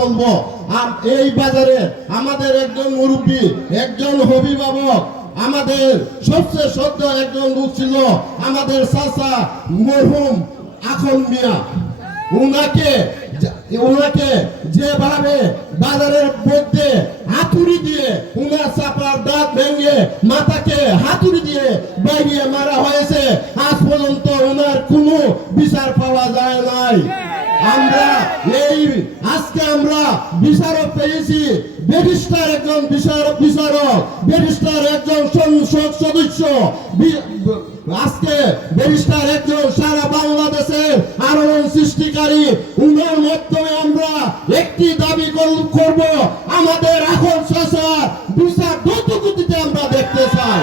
বলবো। এই বাজারে আমাদের একজন মুরব্বী, একজন অভিভাবক, আমাদের সবচেয়ে শ্রদ্ধা একজন লোক ছিল আমাদের চাচা মরহুম আখন মিয়া। উনাকে যেভাবে বাজারের মধ্যে হাতুড়ি দিয়ে উনার চাপার দাঁত ভেঙে মাথাকে হাতুড়ি দিয়ে বাইরে মারা হয়েছে, আজ পর্যন্ত উনার কোনো বিচার পাওয়া যায় নাই। আজকে আমরা বিচারক পেয়েছি, ব্যারিস্টার একজন বিচারক, ব্যারিস্টার একজন সংসদ সদস্য, আজকে ব্যারিস্টার একজন সারা বাংলাদেশের আলোড়ন সৃষ্টিকারী। উনার মাধ্যমে আমরা একটি দাবি করব, আমাদের এখন চাচা বিচার দ্রুত গতিতে আমরা দেখতে চাই।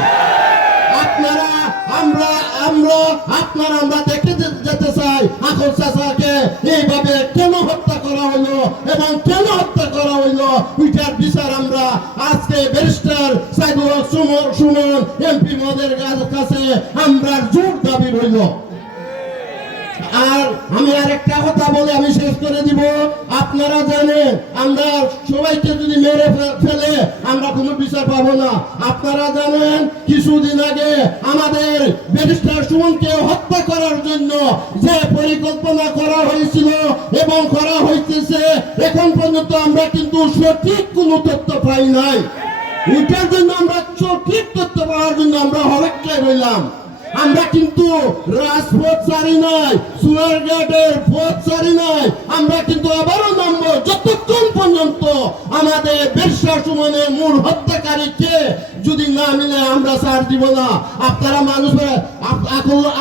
আমরা দেখে যেতে চাই এখন চাচাকে এইভাবে কেন হত্যা করা হলো এবং কেন হত্যা করা হইলো, ওইটার বিচার আমরা আজকে ব্যারিস্টার সাইদুল সুমন এমপি মহোদয়ের কাছে আমরা জোর দাবি রইল। আর আমি আরেকটা কথা বলে আমি শেষ করে দিব। আপনারা জানেন আমরা সবাইকে যদি মেরে ফেলে আমরা কোনো বিচার পাবো না। আপনারা জানেন কিছুদিন আগে আমাদের ব্যারিস্টার সুমনকে হত্যা করার জন্য যে পরিকল্পনা করা হয়েছিল এবং করা হইতেছে, এখন পর্যন্ত আমরা কিন্তু সঠিক কোনো তথ্য পাই নাই। এটার জন্য আমরা সঠিক তথ্য পাওয়ার জন্য আমরা অপেক্ষায় রইলাম। আমরা কিন্তু রাজপথ ছাড়ি নাই, সুনারঘাটের পথ ছাড়ি নাই, আমরা কিন্তু আবারও নামবো যতক্ষণ পর্যন্ত আমাদের ব্যারিস্টার সুমনের মূল হত্যাকারীকে যদি না মিলে আমরা ছাড় দিব না। আপনারা মানুষ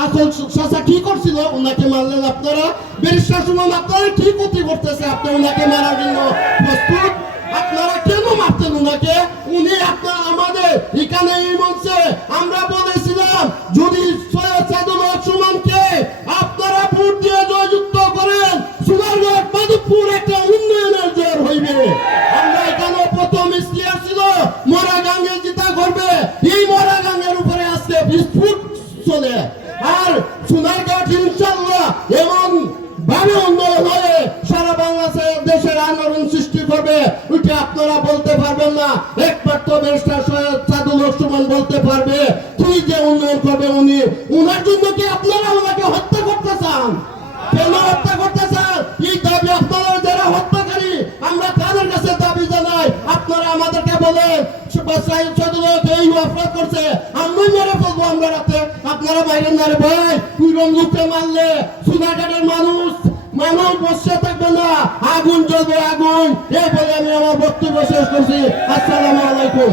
আকল চাচা কি করছিল, ওনাকে মারলেন আপনারা। ব্যারিস্টার সুমন আপনারা কি ক্ষতি করতেছে, আপনি ওনাকে মারার জন্য প্রস্তুত? আপনারা কেন মারতেন ওনাকে? উনি আপনারা আমাদের এখানে এই মঞ্চে আমরা বলেছিলাম যদি সৈয়দ সাইদুল হক সুমনকে আপনারা ভোট দিয়ে জয়যুক্ত করেন, সোনারঘাট মাধবপুর একটা উন্নয়নের জোর হইবে। আমরা এখানে প্রথম ইস্তিয়ার ছিল মরা গাঙ্গে জিতা করবে, এই মরা গাঙ্গের উপরে আজকে বিস্ফোট চলে। আর সোনারঘাট ইনশাআল্লাহ এমন ভাবে উন্নয়ন হয়ে সারা বাংলাদেশের দেশের আন্দোলন সৃষ্টি করবে, ওইটা আপনারা বলতে পারবেন না। একমাত্র ব্যারিস্টার সৈয়দ সাইদুল হক সুমন বলতে পারবে কি যে উন্নয়ন করবে উনি। উনার জন্য কি আপনারা ওনাকে হত্যা করতে চান? কেন হত্যা করতে চান? এই দাবি আপনারা যারা হত্যাকারী আমরা তাদের কাছে দাবি জানাই। আপনারা আমাদেরকে বলেন সাইদুল হক এই অপরাধ করছে, আমি মেরে ফেলবো আমরা রাতে, আপনারা বাইরে না রে ভাই। কুইরম লোককে মারলে সোনারঘাটের মানুষ বসে থাকবে না, আগুন জ্বলবে আগুন। এই বলে আমি আমার বক্তব্য শেষ করছি। আসসালামু আলাইকুম।